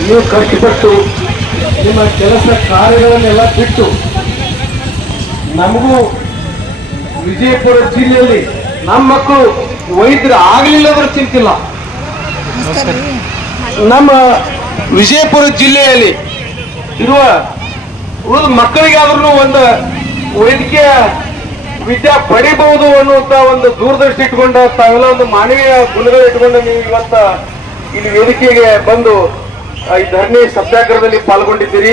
ನೀವು ಕಷ್ಟಪಟ್ಟು ನಿಮ್ಮ ಕೆಲಸ ಕಾರ್ಯಗಳನ್ನೆಲ್ಲ ಬಿಟ್ಟು ನಮಗೂ ವಿಜಯಪುರ ಜಿಲ್ಲೆಯಲ್ಲಿ ನಮ್ಮ ಮಕ್ಕಳು ವೈದ್ಯರು ಆಗಲಿಲ್ಲದ್ರ ಚಿಂತಿಲ್ಲ. ನಮ್ಮ ವಿಜಯಪುರ ಜಿಲ್ಲೆಯಲ್ಲಿ ಇರುವ ಉಳಿದ ಮಕ್ಕಳಿಗಾದ್ರೂ ಒಂದು ವೈದ್ಯಕೀಯ ವಿದ್ಯಾ ಪಡಿಬಹುದು ಅನ್ನುವಂತ ಒಂದು ದೂರದೃಷ್ಟಿ ಇಟ್ಕೊಂಡ ತಾವೆಲ್ಲ ಒಂದು ಮಾನವೀಯ ಗುಣಗಳು ಇಟ್ಕೊಂಡು ನೀವು ಇವತ್ತ ಇಲ್ಲಿ ವೇದಿಕೆಗೆ ಬಂದು ಈ ಧರಣಿ ಸತ್ಯಾಗ್ರಹದಲ್ಲಿ ಪಾಲ್ಗೊಂಡಿದ್ದೀರಿ.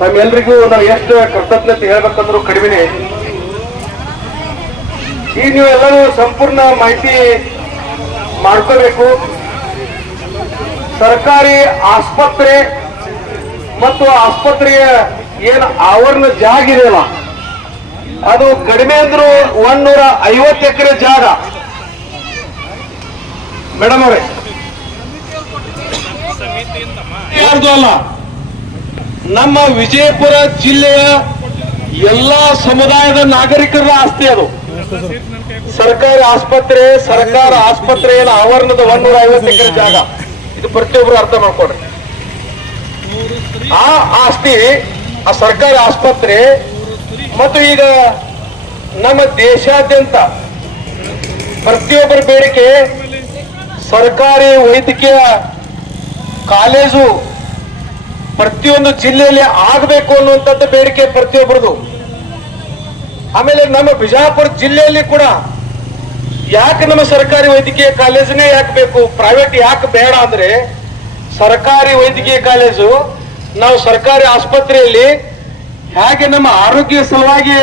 ತಮ್ಮೆಲ್ರಿಗೂ ನಾವು ಎಷ್ಟು ಕೃತಜ್ಞತೆ ಹೇಳ್ಬೇಕಂದ್ರೂ ಕಡಿಮೆನೆ. ಈ ನೀವೆಲ್ಲರೂ ಸಂಪೂರ್ಣ ಮಾಹಿತಿ ಮಾಡ್ಕೋಬೇಕು. ಸರ್ಕಾರಿ ಆಸ್ಪತ್ರೆ ಮತ್ತು ಆಸ್ಪತ್ರೆಯ ಏನು ಆವರಣ ಜಾಗ ಇದೆಯಲ್ಲ, ಅದು ಕಡಿಮೆ ಅಂದ್ರೂ ನೂರ ಐವತ್ತು ಎಕರೆ ಜಾಗ. ಮೇಡಮ್ ಅವರೇ ಅಲ್ಲ? ನಮ್ಮ ವಿಜಯಪುರ ಜಿಲ್ಲೆಯ ಎಲ್ಲಾ ಸಮುದಾಯದ ನಾಗರಿಕರ ಆಸ್ತಿ ಅದು. ಸರ್ಕಾರಿ ಆಸ್ಪತ್ರೆ, ಸರ್ಕಾರ ಆಸ್ಪತ್ರೆಯ ಆವರಣದ ಒಂದೂರ ಐವತ್ತು ಎಕರೆ ಜಾಗ. ಇದು ಪ್ರತಿಯೊಬ್ಬರು ಅರ್ಥ ಮಾಡ್ಕೊಡ್ರಿ ಆ ಆಸ್ತಿ, ಆ ಸರ್ಕಾರಿ ಆಸ್ಪತ್ರೆ ಮತ್ತು ಈಗ ನಮ್ಮ ದೇಶಾದ್ಯಂತ ಪ್ರತಿಯೊಬ್ಬರ ಬೇಡಿಕೆ ಸರ್ಕಾರಿ ವೈದ್ಯಕೀಯ ಕಾಲೇಜು ಪ್ರತಿಯೊಂದು ಜಿಲ್ಲೆಯಲ್ಲಿ ಆಗಬೇಕು ಅನ್ನುವಂಥದ್ದು ಬೇಡಿಕೆ ಪ್ರತಿಯೊಬ್ಬರದು ಆಮೇಲೆ ನಮ್ಮ ಬಿಜಾಪುರ ಜಿಲ್ಲೆಯಲ್ಲಿ ಕೂಡ ಯಾಕೆ ನಮ್ಮ ಸರ್ಕಾರಿ ವೈದ್ಯಕೀಯ ಕಾಲೇಜನ್ನೇ ಯಾಕೆ ಬೇಕು? ಪ್ರೈವೇಟ್ ಯಾಕೆ ಬೇಡ ಅಂದ್ರೆ ಸರ್ಕಾರಿ ವೈದ್ಯಕೀಯ ಕಾಲೇಜು ನಾವು ಸರ್ಕಾರಿ ಆಸ್ಪತ್ರೆಯಲ್ಲಿ ಹೇಗೆ ನಮ್ಮ ಆರೋಗ್ಯ ಸಲುವಾಗಿ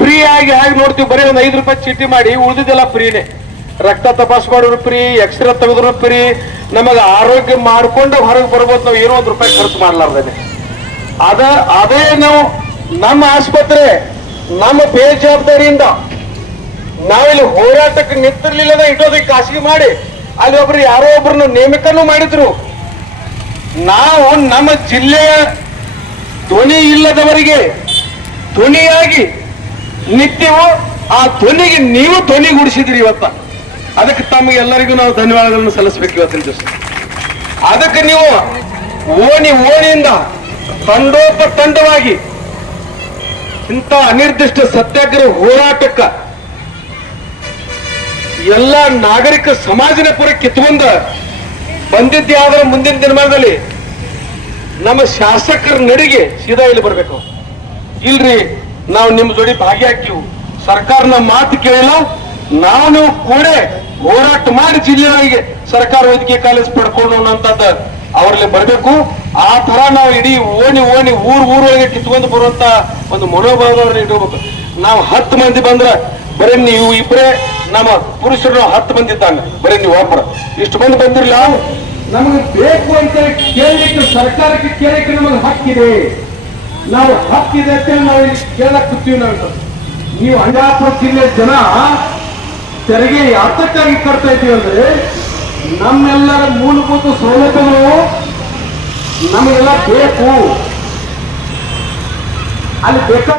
ಫ್ರೀ ಆಗಿ ಹೇಗೆ ನೋಡ್ತೀವಿ? ಬರೀ ಒಂದು ಐದು ರೂಪಾಯಿ ಚೀಟಿ ಮಾಡಿ ಉಳಿದಿದ್ದೆಲ್ಲ ಫ್ರೀನೇ ರಕ್ತ ತಪಾಸ್ ಮಾಡೋರು ಫ್ರೀ ಎಕ್ಸ್ರೇ ತೆಗೆದ್ರು ಫ್ರೀ. ನಮಗೆ ಆರೋಗ್ಯ ಮಾಡ್ಕೊಂಡು ಹೊರಗೆ ಬರ್ಬೋದು ನಾವು ಏನೋ ಒಂದು ರೂಪಾಯಿ ಖರ್ಚು ಮಾಡ್ಲಾರ್ದೇನೆ. ಅದ, ಅದೇ ನಾವು ನಮ್ಮ ಆಸ್ಪತ್ರೆ, ನಮ್ಮ ಬೇಜವಾಬ್ದಾರಿಯಿಂದ ನಾವಿಲ್ಲಿ ಹೋರಾಟಕ್ಕೆ ನಿಂತಿರ್ಲಿಲ್ಲದ ಇಟ್ಟೋದಕ್ಕೆ ಖಾಸಗಿ ಮಾಡಿ, ಅಲ್ಲಿ ಒಬ್ರು ಯಾರೋ ಒಬ್ರನ್ನ ನೇಮಕನೂ ಮಾಡಿದ್ರು. ನಾವು ನಮ್ಮ ಜಿಲ್ಲೆಯ ಧ್ವನಿ ಇಲ್ಲದವರಿಗೆ ಧ್ವನಿಯಾಗಿ ನಿತ್ಯವೂ ಆ ಧ್ವನಿಗೆ ನೀವು ಧ್ವನಿಗೂಡಿಸಿದ್ರಿ ಇವತ್ತ. ಅದಕ್ಕೆ ತಮಗೆಲ್ಲರಿಗೂ ನಾವು ಧನ್ಯವಾದಗಳನ್ನು ಸಲ್ಲಿಸಬೇಕು ಇವತ್ತಿನ ದಿವಸ. ಅದಕ್ಕೆ ನೀವು ಓಣಿ ಓಣಿಯಿಂದ ತಂಡೋಪ ತಂಡವಾಗಿ ಇಂಥ ಅನಿರ್ದಿಷ್ಟ ಸತ್ಯಾಗ್ರಹ ಹೋರಾಟಕ್ಕ ಎಲ್ಲ ನಾಗರಿಕ ಸಮಾಜನ ಪುರ ಕಿತ್ಕೊಂಡ ಬಂದಿದ್ದೇ ಆದ್ರೆ ಮುಂದಿನ ದಿನಮಾನದಲ್ಲಿ ನಮ್ಮ ಶಾಸಕರ ನಡಿಗೆ ಸೀದಾ ಇಲ್ಲಿ ಬರಬೇಕು. ಇಲ್ರಿ, ನಾವು ನಿಮ್ಮ ಜೋಡಿ ಭಾಗಿಯಾಕಿವು ಸರ್ಕಾರನ ಮಾತು ಕೇಳಿಲ್ಲ ನೀವು ಕೂಡ ಹೋರಾಟ ಮಾಡಿ ಜಿಲ್ಲೆಯೊಳಗೆ ಸರ್ಕಾರ ವೈದ್ಯಕೀಯ ಕಾಲೇಜ್ ಪಡ್ಕೊಂಡು ಅನ್ನೋಂಥದ್ದು ಅವರಲ್ಲಿ ಬರಬೇಕು. ಆ ತರ ನಾವು ಇಡೀ ಓಣಿ ಓಣಿ ಊರ್ ಊರೊಳಗೆ ಕಿತ್ಕೊಂಡು ಬರುವಂತ ಒಂದು ಮನೋಭಾವದವ್ರನ್ನ ಇಟ್ಕೋಬೇಕು. ನಾವು ಹತ್ತು ಮಂದಿ ಬಂದ್ರ ಬರೀ ನೀವು ಇಬ್ಬರೇ ನಮ್ಮ ಪುರುಷರು ಹತ್ತು ಮಂದಿ ಇದ್ದಂಗ ಬರೀ ನೀವು ಒಬ್ಬರು ಇಷ್ಟು ಮಂದಿ ಬಂದಿರಲಿಲ್ಲ ನಮಗೆ ಬೇಕು ಅಂತ ಕೇಳಲಿಕ್ಕೆ ಸರ್ಕಾರಕ್ಕೆ ಕೇಳಲಿಕ್ಕೆ ನಮಗೆ ಹಕ್ಕಿದೆ. ನಾವು ಹಕ್ಕಿದೆ ಅಂತ ನಾವು ಕೇಳಕ್ ಕೂತೀವಿ ನಾವು. ನೀವು ಅಂಜಾಪುರ ಜಿಲ್ಲೆ ಜನ ತೆರಿಗೆ ಯಾತಕ್ಕಾಗಿ ಕಟ್ತಾ ಇದ್ದೀವಿ ಅಂದ್ರೆ ನಮ್ಮೆಲ್ಲರ ಮೂಲಭೂತ ಸೌಲಭ್ಯಗಳು ನಮಗೆಲ್ಲ ಬೇಕು. ಅಲ್ಲಿ ಬೇಕಾ